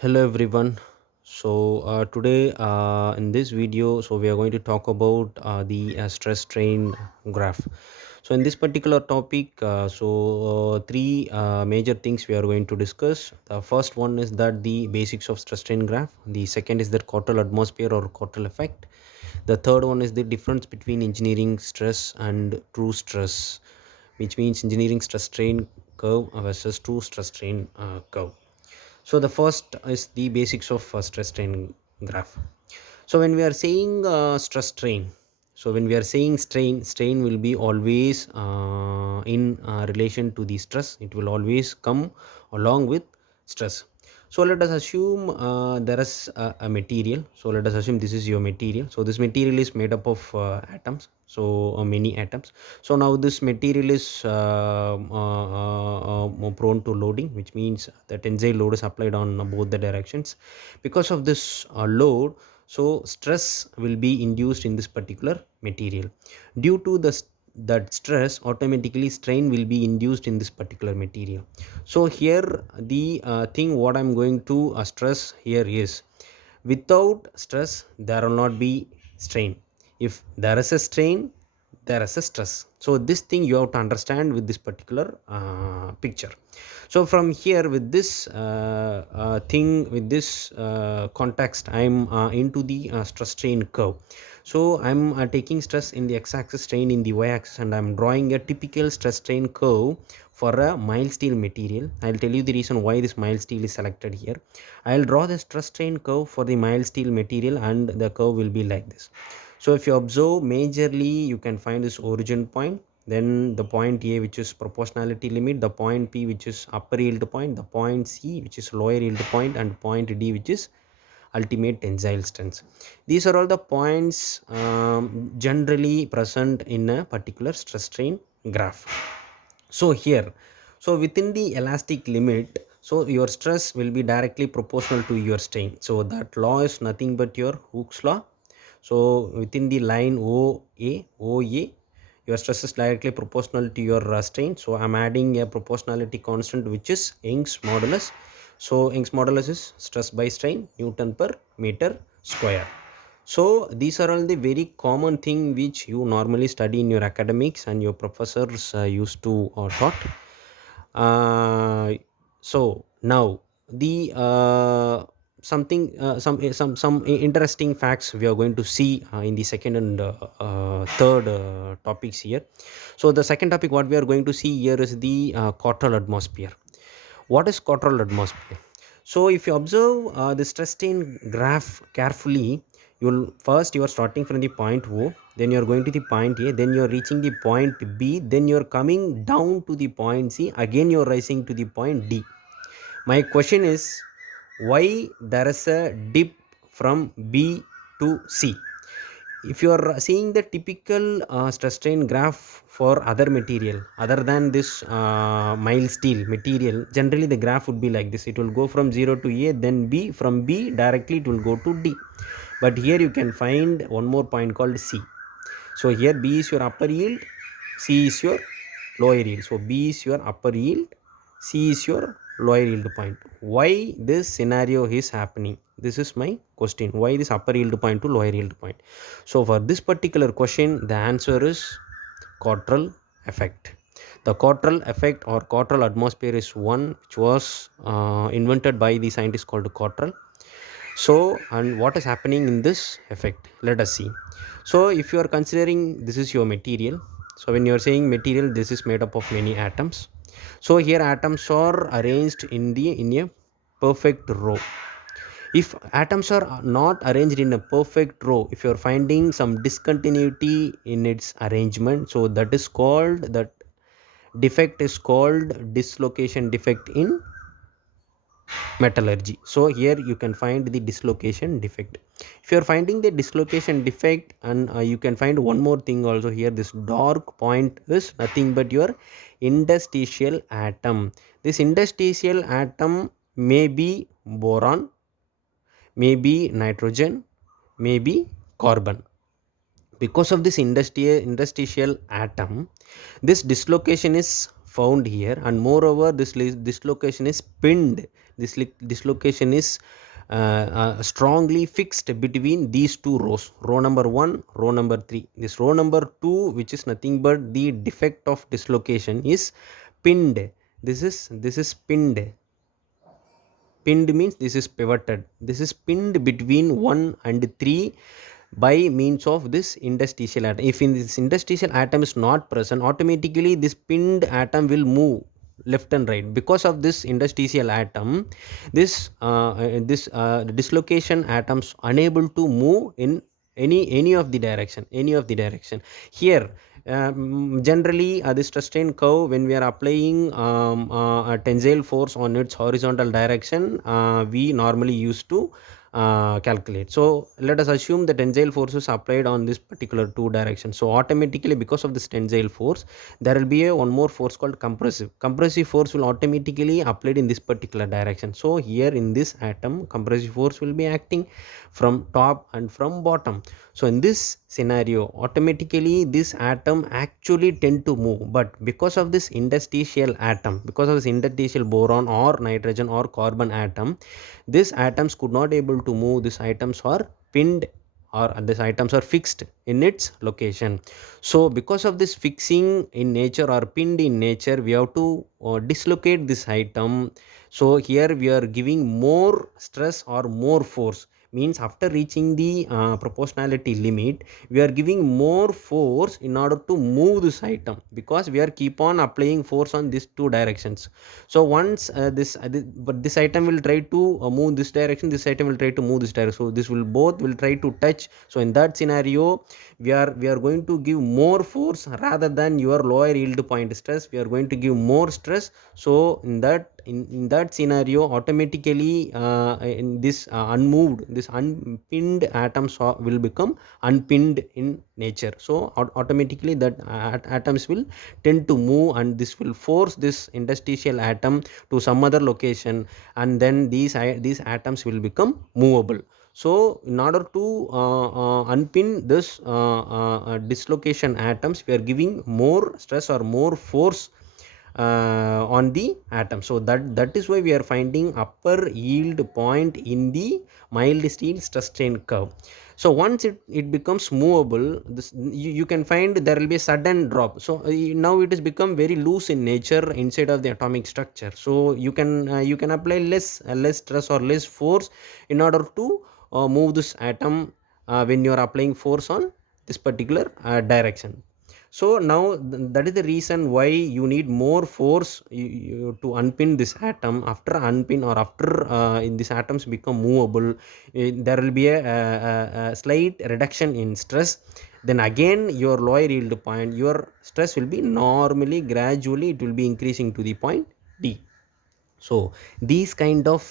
Hello everyone. Today in this video, we are going to talk about the stress strain graph. So in this particular topic, three major things we are going to discuss. The first one is that the basics of stress strain graph. The second is that Cottrell atmosphere or Cottrell effect. The third one is the difference between engineering stress and true stress, which means engineering stress strain curve versus true stress strain curve. So the first is the basics of stress strain graph. So when we are saying stress strain, so when we are saying strain will be always in relation to the stress. It will always come along with stress. So let us assume there is a material. So let us assume this is your material. So this material is made up of atoms. So many atoms. So now this material is more prone to loading, which means the tensile load is applied on both the directions. Because of this load, so stress will be induced in this particular material. Due to that stress, automatically strain will be induced in this particular material. So here the thing what I'm going to stress here is, without stress there will not be strain. If there is a strain, there is a stress. So this thing you have to understand with this particular picture. So from here, with this thing, with this context, I'm into the stress strain curve. So I'm taking stress in the x-axis, strain in the y-axis, and I'm drawing a typical stress strain curve for a mild steel material. I'll tell you the reason why this mild steel is selected here. I'll draw the stress strain curve for the mild steel material, and the curve will be like this. So if you observe majorly, you can find this origin point, then the point A, which is proportionality limit, the point P, which is upper yield point, the point C, which is lower yield point, and point D, which is ultimate tensile strength. These are all the points generally present in a particular stress strain graph. So here, so within the elastic limit, so your stress will be directly proportional to your strain. So that law is nothing but your Hooke's law. So within the line OA, your stress is directly proportional to your strain. So I'm adding a proportionality constant, which is Young's modulus. So Young's modulus is stress by strain, Newton per meter square. So these are all the very common thing which you normally study in your academics and your professors used to taught. So now the some interesting facts we are going to see in the second and third topics here. So the second topic what we are going to see here is the Cottrell atmosphere. What is Cottrell atmosphere? So if you observe the stress strain graph carefully, you are starting from the point O, then you are going to the point A, then you are reaching the point B, then you are coming down to the point C, again you are rising to the point D. My question is, why there is a dip from B to C? If you are seeing the typical stress strain graph for other material other than this mild steel material, generally the graph would be like this. It will go from 0 to A, then B, from B directly it will go to D. But here you can find one more point called C. So here B is your upper yield, C is your lower yield. So B is your upper yield, C is your lower yield point. Why this scenario is happening? This is my question. Why this upper yield point to lower yield point? So for this particular question, the answer is Cottrell effect. The Cottrell effect or Cottrell atmosphere is one which was invented by the scientist called Cottrell. So, and what is happening in this effect? Let us see. So if you are considering this is your material, so when you are saying material, this is made up of many atoms. So here atoms are arranged in a perfect row. If atoms are not arranged in a perfect row, if you are finding some discontinuity in its arrangement, so that is called, that defect is called dislocation defect in metallurgy. So here you can find the dislocation defect. If you are finding the dislocation defect, and you can find one more thing also here, this dark point is nothing but your interstitial atom. This interstitial atom may be boron, may be nitrogen, may be carbon. Because of this interstitial atom, this dislocation is found here, and moreover dislocation is pinned. Dislocation is strongly fixed between these two rows, row number 1, row number 3. This row number 2, which is nothing but the defect of dislocation, is pinned. This is pinned. Pinned means this is pivoted. This is pinned between 1 and 3 by means of this interstitial atom. If in this interstitial atom is not present, automatically this pinned atom will move left and right. Because of this interstitial atom, this dislocation atoms unable to move in any of the direction. Here, generally, this strain curve, when we are applying a tensile force on its horizontal direction, we normally used to calculate. So let us assume the tensile force is applied on this particular two directions. So automatically, because of this tensile force, there will be a one more force called compressive force will automatically applied in this particular direction. So here in this atom, compressive force will be acting from top and from bottom. So in this scenario, automatically this atom actually tend to move, but because of this interstitial atom, because of this interstitial boron or nitrogen or carbon atom, these atoms could not able to move. These items are pinned, or these items are fixed in its location. So because of this fixing in nature or pinned in nature, we have to dislocate this item. So here we are giving more stress or more force. Means after reaching the proportionality limit, we are giving more force in order to move this item, because we are keep on applying force on these two directions. So once but this item will try to move this direction, this item will try to move this direction, so this will both will try to touch. So in that scenario, we are going to give more force rather than your lower yield point stress. We are going to give more stress. So in that scenario, automatically in this unmoved, this unpinned atoms will become unpinned in nature. So automatically that atoms will tend to move, and this will force this interstitial atom to some other location, and then these atoms will become movable. So in order to unpin this dislocation atoms, we are giving more stress or more force on the atom. So that is why we are finding upper yield point in the mild steel stress strain curve. So once it becomes movable, you can find there will be a sudden drop. So now it has become very loose in nature inside of the atomic structure. So you can apply less stress or less force in order to move this atom when you are applying force on this particular direction. So now that is the reason why you need more force to unpin this atom. After unpin, or after these atoms become movable, there will be a slight reduction in stress. Then again, your lower yield point, your stress will be normally gradually it will be increasing to the point D. So these kind of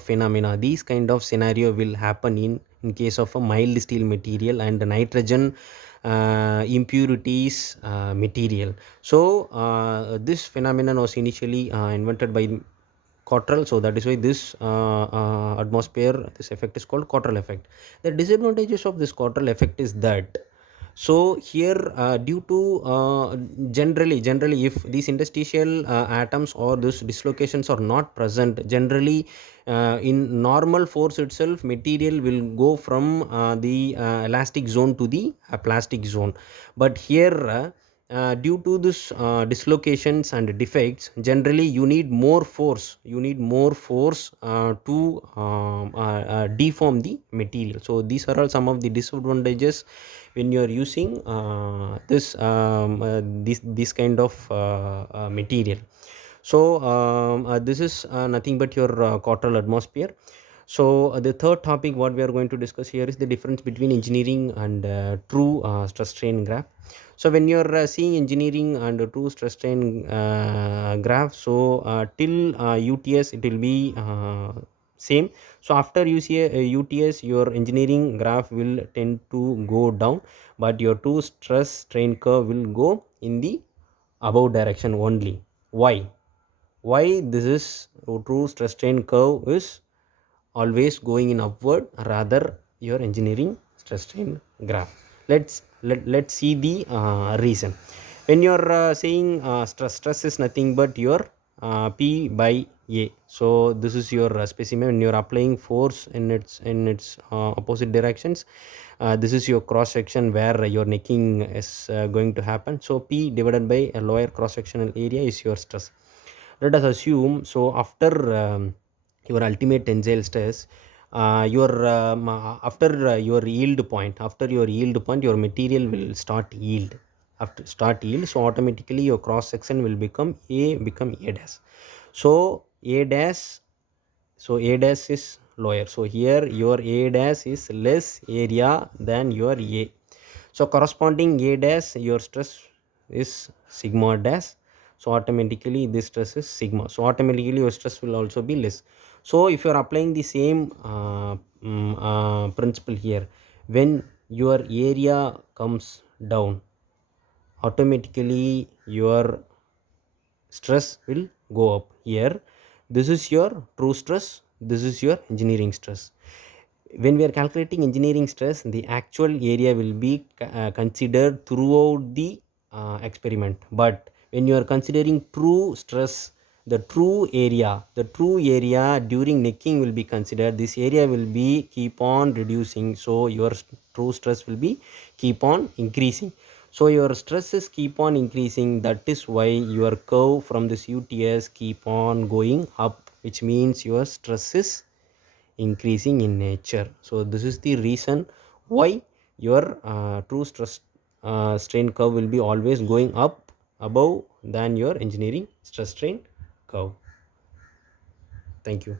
phenomena, these kind of scenario will happen in case of a mild steel material and nitrogen impurities material. So this phenomenon was initially invented by Cottrell. So that is why this atmosphere, this effect is called Cottrell effect. The disadvantages of this Cottrell effect is that, so here due to generally if these interstitial atoms or these dislocations are not present, generally in normal force itself, material will go from the elastic zone to the plastic zone. But here due to this dislocations and defects, generally you need more force to deform the material. So these are all some of the disadvantages when you are using this kind of material. So this is nothing but your Cottrell atmosphere. So the third topic what we are going to discuss here is the difference between engineering and true stress strain graph. So when you are seeing engineering and true stress strain graph, so till UTS it will be same. So after you see a UTS, your engineering graph will tend to go down, but your true stress strain curve will go in the above direction only. Why this is true stress strain curve is always going in upward rather your engineering stress strain graph. Let's see the reason. When you're saying stress is nothing but your p by a. So this is your specimen. When you're applying force in its opposite directions, this is your cross section where your necking is going to happen. So p divided by a lower cross sectional area is your stress. Let us assume, so after your ultimate tensile stress, your after your yield point, after your yield point, your material will start yield. After start yield, so automatically your cross section will become a dash. So a dash, so a dash is lower. So here your a dash is less area than your a. So corresponding a dash, your stress is sigma dash. So automatically this stress is sigma, so automatically your stress will also be less. So if you are applying the same principle here, when your area comes down, automatically your stress will go up. Here this is your true stress, this is your engineering stress. When we are calculating engineering stress, the actual area will be considered throughout the experiment. But when you are considering true stress, the true area during necking will be considered. This area will be keep on reducing, so your true stress will be keep on increasing. So your stress is keep on increasing. That is why your curve from this UTS keep on going up, which means your stress is increasing in nature. So this is the reason why your true stress strain curve will be always going up above than your engineering stress strain curve. Thank you.